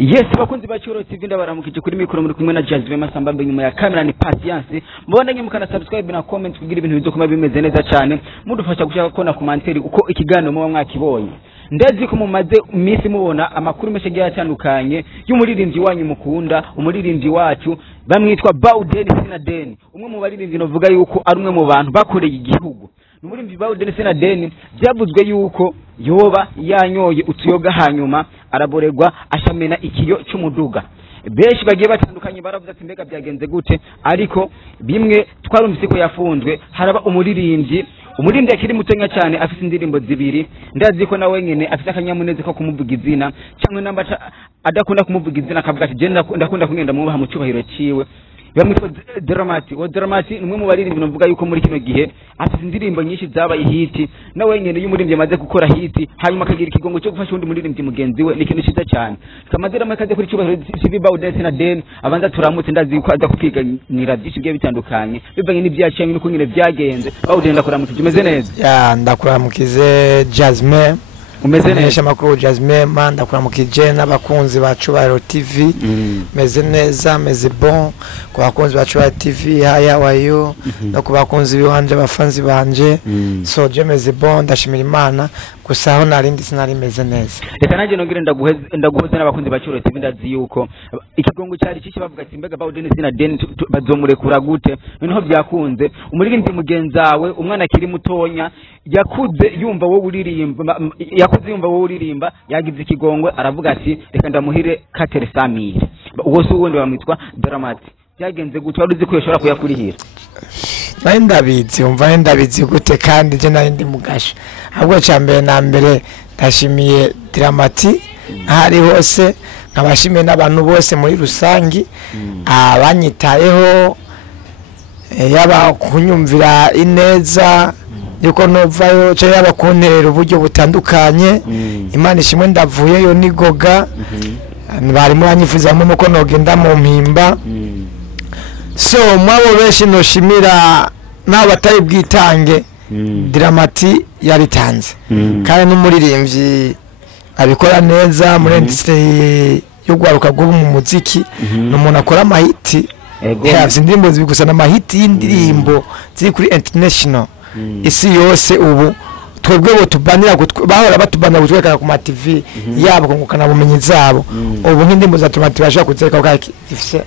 Yes, bakunzi bacuro TV ndabaramukije kuri mikoro muri kumwe na Jazz Masamba mbe nyuma ya camera ni Patience. Mbona nyuma kana subscribe na comment kugira ibintu bizokoma bimeze neza cyane. Mudufasha gushaka kona commentary uko ikiganiro muba mwakibonye. Ndazi ko mumaze imisi mubona amakuru meshe cyatandukanye y'umuririmbyi wanyu mukunda, umuririmbyi wacu bamwitwa Bauden Sinadeni. Umwe mu baririmbyi novuga yuko ari umwe mu bantu bakoreye igihugu. Numuririmbyi Bauden Sinadeni byavuzwe yuko yoba yanyoye utuyoga hanyuma araboregwa ashamena ikiyo cy'umuduga. Beshi bagiye batandukanye baravuze ati mbega byagenze gute, ariko bimwe twarumvise ko yafunzwe. Haraba umuririmbyi akiri mutenya cyane afite indirimbo zibiri, ndazi ko nawe nyene afite akanyamuneze ko kumuvuga izina cyangwa namba adakunda kumuvuga izina akavuga ati je ndakunda kugenda mu baha cyubahiro ciwe. Bamwitwa Dramati numwe mu baririmbyi novuga yuko muri kino gihe afite indirimbo nyinshi zabaye hiti, nawe nyene y'umuririmbyi amaze gukora hiti hanyuma akagira ikigongo cyo gufasha undi muririmbyi mugenzi we, nikintu ciza cyane. Kamazira makaze kuri cyubahiro TV Bauden Sinadeni, abanza turamutse ndazi yuko aza kupiganira byinshi bye bitandukanye bivanye n'ibyacyanye nuko nyine byagenze. Bauden ndakuramutse umeze neza? Ya ndakuramukize Jasmine, umeze neza? Makuru Jasmine man ndakuramukije n'abakunzi ba Cyubahiro TV. Meze neza, meze bon ku bakunzi ba Cyubahiro TV. Haya wayo no ku bakunzi biwanje abafanzi banje. So je meze bon, ndashimira Imana gusa aho narindi sinari meze neza. Reka naje nongere ndaguhoza n'abakunzi ba Cyubahiro TV. Ndazi yuko ikigongo cyari ciki bavuga ati mbega Bauden Sinadeni bazomurekura gute, noneho byakunze. Umuririmbyi mugenzawe umwana akiri mutonya yakuze yumva wo uririmba, yagize ikigongwe aravuga ati reka ndamuhire Katere Samire. Uwo si wundi bamwitwa Dramati. Byagenze gute, waruzi ko yashobora kuyakurihira? Ndabizi gute kandi je narindi mugasha. Ahubwo cyambere na mbere ndashimiye Dramati ahari hose, nkabashimiye n'abantu bose muri rusangi abanyitayeho, yaba kunyumvira ineza yuko novayo cyo yaba kunterera uburyo butandukanye. Imana ishimwe ndavuyeyo nigoga, barimo banyifuza mu ko nogenda mu mpimba. So mwabo benshi noshimira n'abatari bwitange Dramati yaritanze, kandi n'umuririmbyi abikora neza muri industry yo gwaruka go mu muziki. N'umuntu akora amahiti, yavye indirimbo zibigusa n'amahiti y'indirimbo ziri kuri international isi yose. Ubu twebwe bo tubanira bahora batubanira gutweka ku ma TV yabo kungukana bumenyi zabo. Ubu nk'indimbo za Dramati bashaka kuzeka kwa ifise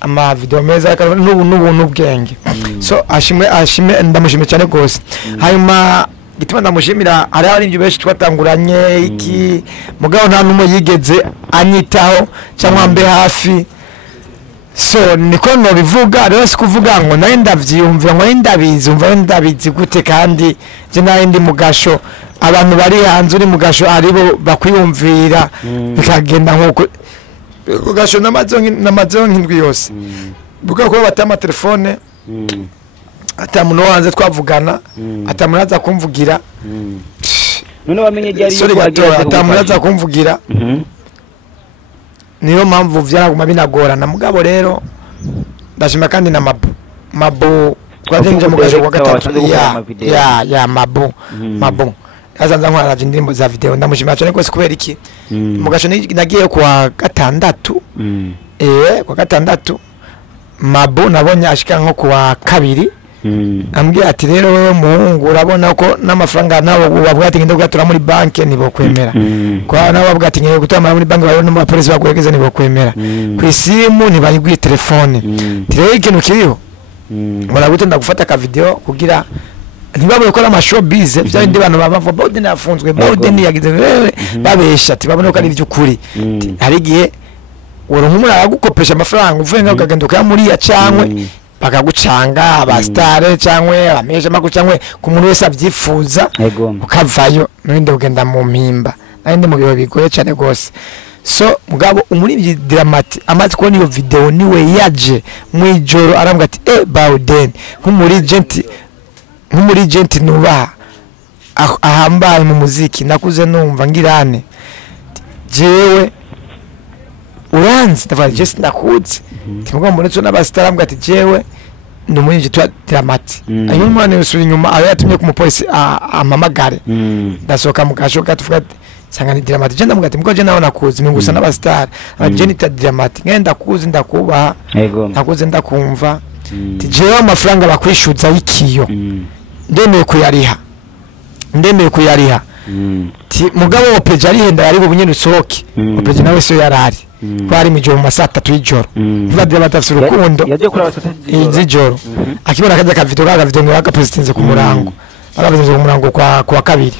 ama video meza n'ubuntu bwenge. So ashime ndamushimira cyane gose. Hanyuma gituma ndamushimira ari ari benshi twatanguranye iki mugabo nta numwe yigeze anyitaho cyangwa mbe hafi. So niko no bivuga rero sikuvuga ngo naye ndavyumva ngo ndabizi gute, kandi je naye ndi mugasho. Abantu bari hanze uri mugasho aribo bakwiyumvira bikagenda nkuko ugasho n'amazongi ndwi yose buka ko batama telefone atamuno wanze twavugana atamunaza kumvugira. None wamenye ryari yuko wagira atamunaza kumvugira. Niyo mpamvu vyaraguma binagorana mugabo rero ndashima kandi na mabu twajenje mugasho kwa gatatu ya mabu azanza nkora indirimbo za video. Ndamushimira cyane rwose kubera iki mugasho nagiye kwa gatandatu. Kwa gatandatu mabu nabonye ashika nko kwa kabiri. Ambwiye ati rero wewe muhungu urabona ko n'amafaranga nabo bavuga ati ngende gutura muri banke nibo kwemera, kwa nabo bavuga ati ngende gutura muri banke bari no police bagwegeza nibo kwemera, kwisimu nibayiguye telefone. Tireye ikintu kiriho murabute ndagufata ka video kugira ntibabone ko ama showbiz byandi bantu bava Bauden yafunzwe, Bauden yagize babesha ati babone ko ari by'ukuri. Hari gihe woro nk'umura agukopesha amafaranga uvuye ngo ukagenduka muri ya cyangwe bakagucanga abastare cyangwe ameje makuru cyangwe ku muntu wese abyifuza ukavayo ninde ugenda mu mpimba ninde mu biro bigoye cyane gose. So mugabo umuririmbyi Dramati amaze kubona iyo video niwe yaje mwijoro aravuga ati Bauden nk'umurigenti nubaha ahambaye mu muziki nakuze numva ngirane jewe uranzi ndavuga just ndakuze timugomba mbone cyo n'abastara mbwa ati jewe ndumuririmbyi twa Dramati. Ayo mwana yusuri nyuma aho yatumye ku mupolisi amamagare ndasoka mugasho gatuvuga sanga ni Dramati je ndamugati mko je nawe nakuzi mingusa n'abastar je nita Dramati ngenda kuzi ndakubaha yego nakuze ndakumva tijewe amafaranga bakwishuza ikiyo ndemeye kuyariha ti mugabo opeje ari henda yari bunyene usohoke opeje nawe so yarari kwari mu joro masata tuyijoro bivadira batafise urukundo yaje kuri abasata izijoro akibona kaje akavideo ngo agapositinze ku murango bagabize ku murango kwa kabiri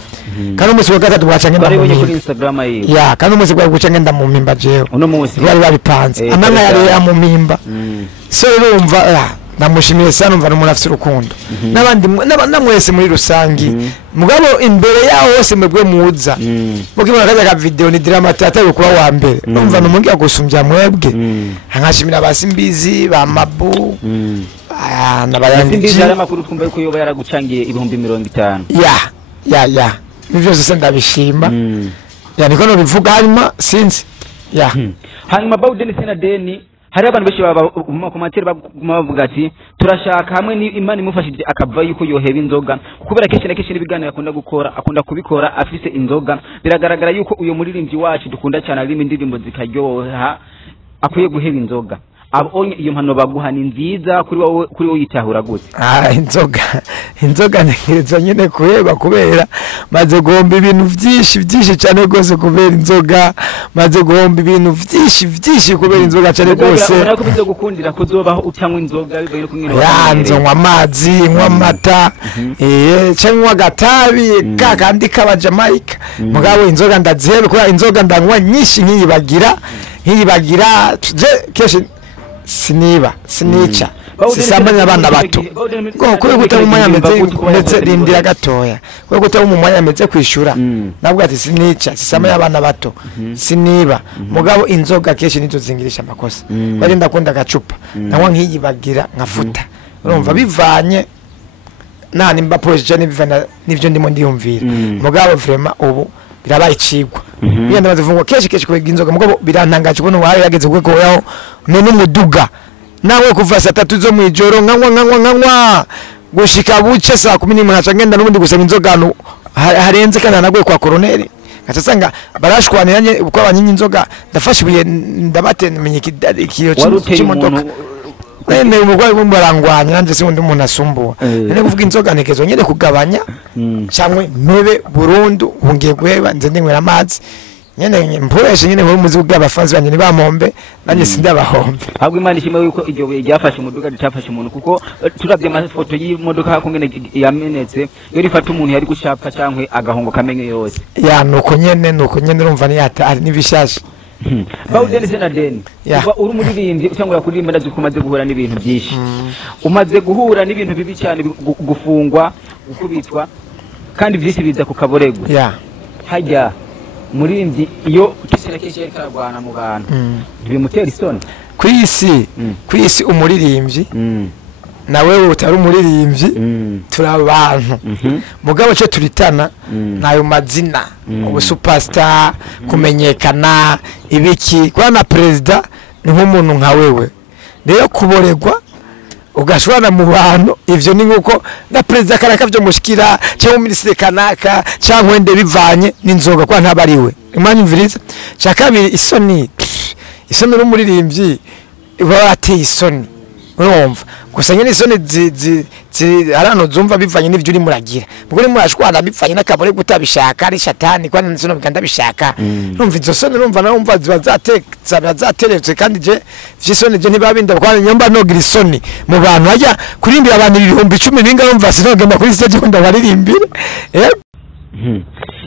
kandi umunsi wa gatatu bwaca ngenda bari kuri Instagram yiwe ya kandi umunsi wa guca ngenda mu mpimba jewe uno munsi bari babipanze amana yari mu mpimba so urumva ndamushimiye sana umva n'umuntu afite urukundo n'abandi namwese muri rusangi mugabo imbere yaho hose mwebwe muza mukibona kaje ka video ni Dramati atari kuba wa mbere umva n'umungi agusumbya mwebwe nkashimira abasimbizi ba mabu n'abayandiki ari makuru twumva yuko yoba yaragucangiye ibihumbi 50 ya nivyo zose ndabishima ya niko no bivuga hanyuma sinzi ya hanyuma Bawden Senadeni hari abantu benshi baba mu komantere bavuga ati turashaka hamwe ni Imana imufashije akava yuko yoheba inzoga kubera kenshi na kenshi ibiganiro akunda kubikora afise inzoga biragaragara yuko uyo muririmbyi wacu dukunda cyane arimo indirimbo zikaryoha akwiye guheba inzoga abonye iyo mpano baguha ni nziza kuri wowe yitahura gute inzoga ntekereza nyine kuheba kubera maze guhomba ibintu byinshi cyane rwose kubera inzoga maze guhomba ibintu byinshi kubera inzoga cyane rwose urako bizo gukundira kuzobaho utanywa inzoga bibaye no kumwira yanzonywa amazi nywa amata cyangwa agatabi kakandi kaba Jamaica mugabo inzoga ndazihebe kubera inzoga ndanywa nyinshi nkiyibagira je keshi sinica sisambanya abana bato kuri gutaba umwanya ameze rindira gatoya kuri gutaba umwanya ameze kwishura nabwo ati sinica sisambanya abana bato siniba mugabo inzoga keshi nizo zingirisha amakosa bari ndakunda gacupa nawe nkiyibagira nkafuta urumva bivanye nani mba position n'ivyo ndimo ndiyumvira mugabo vraiment ubu birabaye cigwa biyanda bazivungwa keshi kwega inzoga mugabo birantangaje kubona wari yageze kweko yaho none umuduga nawe kuva saa 3 zo mwijoro nkanywa gushika buce saa 11 haca ngenda n'ubundi gusaba inzoga harenze kana nagwe kwa koroneri ngacasanga barashwaniranye uko abanyinyi inzoga ndafashibuye ndabatemenye ikiyo cy'imodoka nene umugwayi w'umbarangwanya nanje sibundi umuntu asumbuwa nene kuvuga inzoga nekezo nyene kugabanya cyangwe ntebe burundu ungiye guheba nze ndinywera amazi nyene mpureshe nyene muri muzi bw'abafanzi banje ni bamombe nanje sindabahombe ahubwo Imana ishimwe yuko iryo buye ryafashe umuduga ritafashe umuntu kuko turabye amafoto y'imodoka hakongene yamenetse yo rifata umuntu yari gushapfa cyangwe agahongo kamenye yose ya nuko nyene urumva ni yata ari nibishashe Bawden Senadeni uri umuririmbyi cyangwa yakuririmba ndazi kumaze guhura n'ibintu byinshi umaze guhura n'ibintu bibi cyane gufungwa gukubitwa kandi byinshi biza ku kaborego hajya muririmbyi iyo kisera keshe yari karagwana mu bantu bimutera isoni kwisi umuririmbyi nawe utari umuririmbyi turi abantu mugabo cyo turitana nayo mazina ubu superstar kumenyekana ibiki kwa na president ni nk'umuntu nka wewe rero kuboregwa ugashwana mu bantu ivyo ni nkuko na president karaka byo mushikira cyangwa ministre kanaka cyangwa wende bivanye n'inzoga kwa ntabariwe imanye mviriza cyakabiri isoni n'umuririmbyi bateye isoni urumva gusa nyine isoni arano zumva bivanye n'ivyo uri muragira ubwo uri murashwana bivanye n'akabore gutabishaka ari shatani kwa nzi no biganda bishaka numva izo soni numva numva zateretse kandi je vy'isoni je ntibabinda kwa nyamba nogira isoni mu bantu hajya kurimbira abantu 10,000 binga numva sinogenda kuri stage ko ndabaririmbira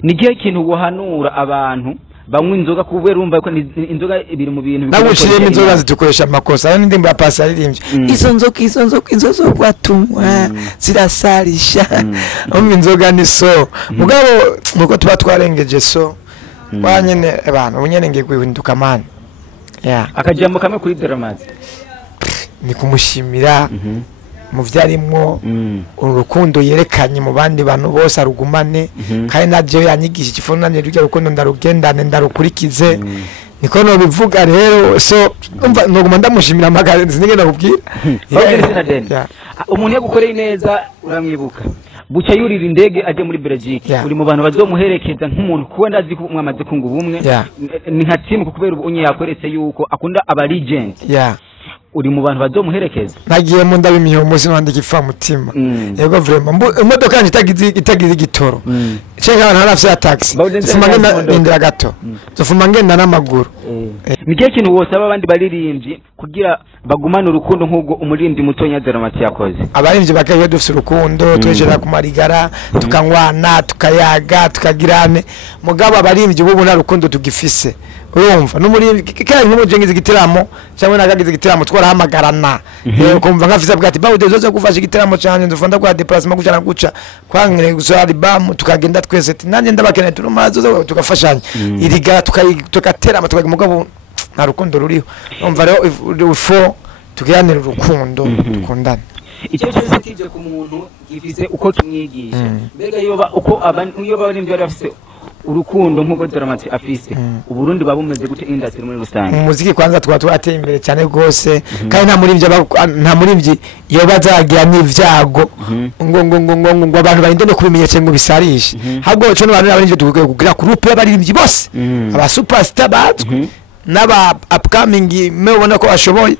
ni gihe kintu guhanura abantu banywa inzoga kubera urumva ko inzoga ibiri mu bintu naguciyemo inzoga zitukoresha amakosa ari ndimba pasa aririmbye izo nzoga watumwa zirasarisha inzoga ni so mugabo nuko tuba twarengeje so wanyene abantu unyene ngiye guhinduka man akajambo kamwe kuri Dramati ni kumushimira mu vyarimwo urukundo yerekanye mu bandi bantu bose arugumane kandi navyo yanyigisha ikifunanye ryo rukundo ndarugendane ndarukurikize niko no bivuga rero so umva noguma ndamushimira amagara nzingena kubwira umuntu yagukoreye neza uramwibuka buca yurira indege aje muri Belgique uri mu bantu bazomuherekeza nk'umuntu kuba ndazi ko mwamaze kunga ubumwe ni nka team kubera ubunye yakweretse yuko akunda aba legend uri mu bantu bazomuherekeza nagiye mu ndabimiyo muzi nandika ifa mutima yego vraiment imodoka yanje itagize igitoro cyenga abantu harafye taxi zifuma ngenda indira gato zifuma ngenda n'amaguru nikiye kintu wose abandi baririmbye kugira bagumana urukundo nk'ubwo umuririmbyi mutonya Dramati yakoze abaririmbyi bakaye dufite urukundo twejera ku marigara tukanywana tukayaga tukagirane mugabo abaririmbyi ubu nta rukundo tugifise urumva no muri kaya nk'umujengize gitiramo cyangwa nagagize gitiramo twarahamagarana kumva nkafisa bwati bawo dezo gufasha igitiramo cyane ndufanda kwa déplacement kujana guca kwangire gusora album tukagenda twese nanjye ndabakeneye turumazo tugafashanya irigara tukaterama tukagira mugabo nta rukundo ruriho urumva rero ufo tugiranira urukundo dukundana icyo cyose kije ku muntu gifise uko kimwigisha mbega yoba uko abantu iyo baririmbye barafise urukundo nk'uko Dramati afise uburundi babumeze gute industry muri rusange umuziki kwanza twateye imbere cyane gose kandi nta murivyi iyo bazagira n'ivyago ngo abantu barinde no kubimenyesha ngo bisarishe habwo cyo n'abantu n'abarivyi tugiye kugira groupe y'abarivyi bose aba superstar bazwe naba upcoming mebona ko ashoboye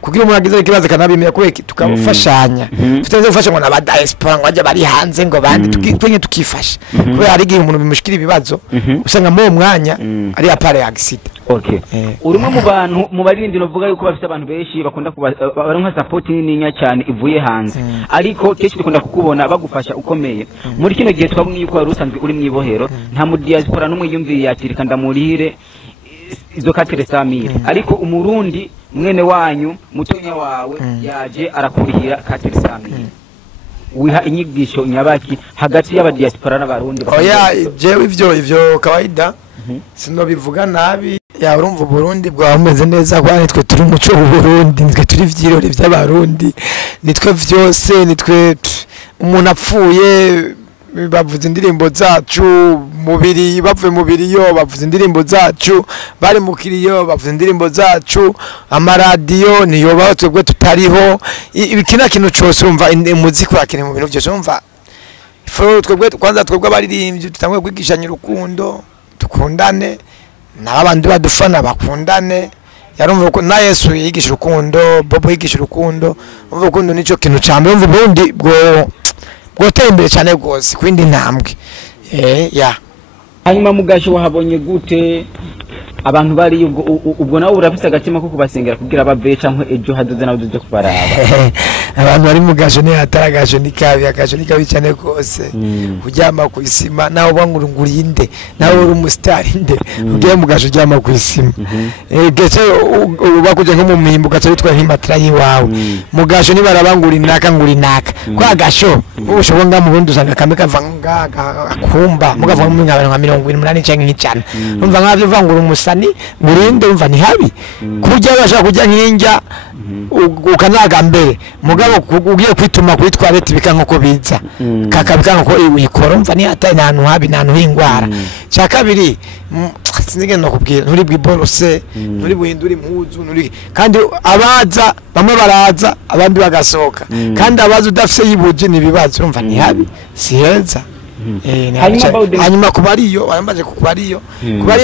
kugira umuntu agize ikibazo kanabimira kweki tukabufashanya tuteze gufasha ngo naba diaspora ngo ajya bari hanze ngo bandi twenye tukifasha kubera ari gihe umuntu bimushikira ibibazo usanga mu mwanya ari apare accident urumwe mu bantu mu barindi novuga yuko bafite abantu benshi bakunda baronka support nini cyane ivuye hanze ariko keshi dukunda kukubona bagufasha ukomeye muri kino gihe twabumye yuko wari usanzwe uri mwibohero nta mu diaspora numwe yumviye yakirika ndamurire izo katire samira ariko umurundi mwene wanyu mutonya wawe yaje arakurihira katire samira wiha inyigisho nyabaki hagati y'aba diaspora n'abarundi oya jewe ivyo kawaida sino bivuga nabi ya urumva Burundi bwameze neza kwa nitwe turi muco Burundi nitwe turi vyirore by'abarundi nitwe vyose nitwe umuntu apfuye bavuze indirimbo zacu mubiri bavuye mubiri yo bavuze indirimbo zacu bari mukiriyo bavuze indirimbo zacu amaradiyo niyo batwebwe tutariho ibikina kintu cyose umva umuziki wakine mu bintu byose umva twebwe kwanza twebwe abaririmbyi tutangwe kwigishanya urukundo tukundane n'abandi badufana bakundane yarumva ko na Yesu yigisha urukundo Bobo yigisha urukundo umva urukundo nico kintu cyambe umva Burundi bwo goteye imbere cyane gose kwindi ntambwe hanyuma mugasho wahabonye gute abantu bari ubwo nawe urafise agatima ko kubasengera kugira bave canke ejo hadoze nawe duje kubaraba abantu bari mugasho ni hataragasho ni kabi cyane gose kujyama ku isima nawe bangurungurinde nawe uri umustar inde ugiye mugasho ujyama ku isima gece bakuje nko mu mimbo gace bitwa nk'imatara yiwawe mugasho ni barabangura inaka nguri naka kwa gasho ushobonga mu bundi usanga kameka vanga akumba mugava mu ngabana nka 28 canke nk'icana umva nkavyo vangura umusani ngurinde umva ni habi kujya bashaka kujya nkinjya ukanaga mbere mugabo ugiye kwituma kwitwa leta bikanko ko biza kakabikanga ko uyikora umva ni hata nantu habi nantu hingwara cya kabiri sinige no kubwira nturi bwiborose nturi buhindura impuzu nturi kandi abaza bamwe baraza abandi bagasoka kandi abaza udafise yibuje nibibazo umva ni habi si heza hanyuma kubariyo bayambaje kubariyo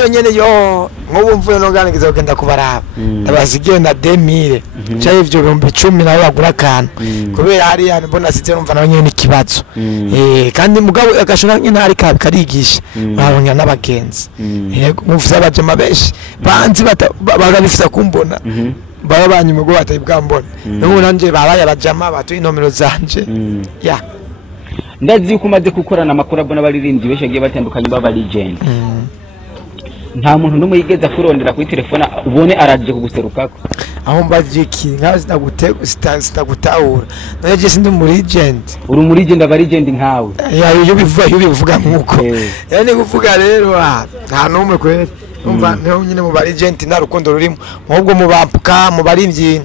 nyene yo nk'ubumvuye no gangiza kugenda kubaraba abazigiye na 2000 cyaje ivyo 10 nawe bagura kan kubera hari yani mbona size numva nawe nyene ikibazo kandi mugabo agashona nyene hari karigisha baronya n'abagenzi yego mufisa abajema beshi banzi bagabifisa kumbona baba banyuma go batayibwambona n'ubu nanje babaye abajama batuye inomero zanje ndazi ko umaze gukorana amakorabo n'abaririmbyi benshi agiye batandukanye baba legend nta muntu numwe yigeza kurondera kuri telefone ubone araje kuguserukako aho mbajiki nkaho sitagutahura naje sindi mu legend uri mu legend aba legend nkawe iyo bivuga nkuko yani kuvuga rero nta numwe kwere umva niho nyine mu legend nta rukundo rurimo ahubwo mu bampuka mu baririmbyi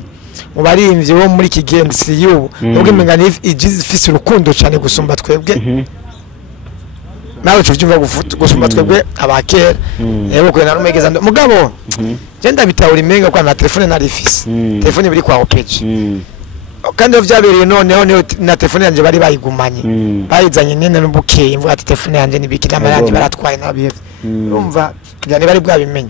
bo muri kigenzi y'ubu nubwo imengana ifise urukundo cyane gusumba twebwe nawe cyumva gusumba twebwe abakera yego kwena rumegeza mugabo genda bitawuri menga kwa na telefone na rifise telefone biri kwa opeje kandi vyabereye noneho na telefone yanje bari bayigumanye bayizanye nyene n'ubukeye mvuga ati telefone yanje nibiki n'amaranje baratwaye nabihevye urumva yani bari bwabimenye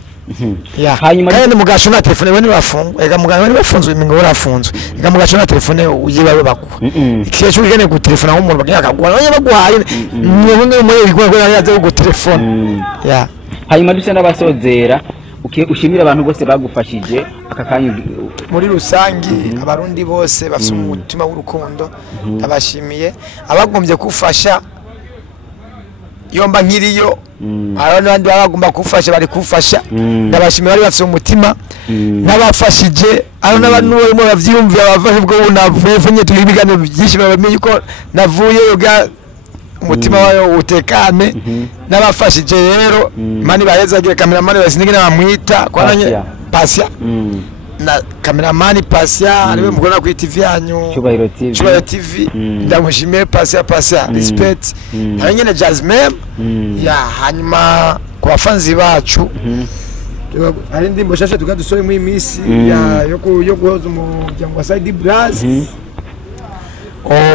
ya hanyuma kandi mugasho na telefone bane bafungwa ega muganga bari bafunzwe imingo barafunzwe ega mugasho na telefone uyibabe bakwa ikiye cyo gene ku telefone aho umuntu bagiye akagwa none baguhaye n'umwe muri igwa yaze ku telefone ya hanyuma duse n'abasozera ushimira abantu bose bagufashije akakanyu muri rusangi abarundi bose bafite umutima w'urukundo ndabashimiye abagombye kufasha yomba nkiriyo abandi bagomba kufasha bari kufasha ndabashimiye bari bafite umutima n'abafashije aro n'abantu barimo bavyumvira abafashe bwo bunavuye funye tubiganiro byinshi bamenye ko navuye yoga umutima wayo utekane n'abafashije rero mani bahezagire cameraman basinige n'abamwita kwananye Pasia na cameraman Pasia ariwe mugona ku TV yanyu Cyubahiro TV ndamushimiye Pasia respect hanyuma na Jasmine ya hanyuma kwa fanzi bacu ari ndimbo shasha tukadusore mu imisi ya yo guhoza umuryango wa Side Brass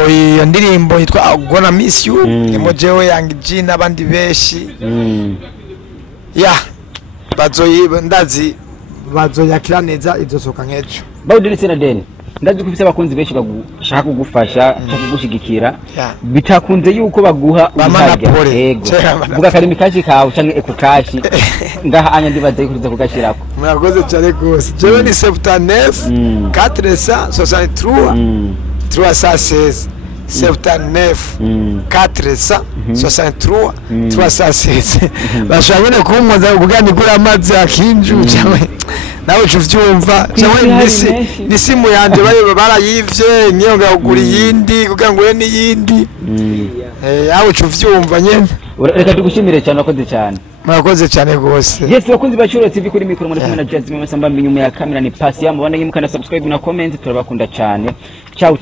iyo ndirimbo yitwa Gonna Miss You irimo jewe Young G n'abandi beshi ya bazoyakira neza izosoka nk'ejo bawudiritse na deni ndazi ko ufite abakunzi benshi bagushaka kugufasha kugushigikira bitakunze yuko baguha yego vuga karimi kashi kawe canke eko kashi ngaha anya ndibaze yuko kugashirako murakoze cyane gose jewe ni 79 463 316 79 463 316 bashobora kumwoza kuganira amazi akinju cyane nawe uvyumva cyane nisimu yanje barayivye ngiyo ngagura yindi kugira ngo ni yindi yawe uvyumva nyene reka tugushimire cyane akoze cyane murakoze cyane gose yes bakunzi bacuro TV kuri mikoro muri kumwe na Jasmine Masamba inyuma ya kamera ni Pasia mubana yimukana subscribe na comment turabakunda cyane ciao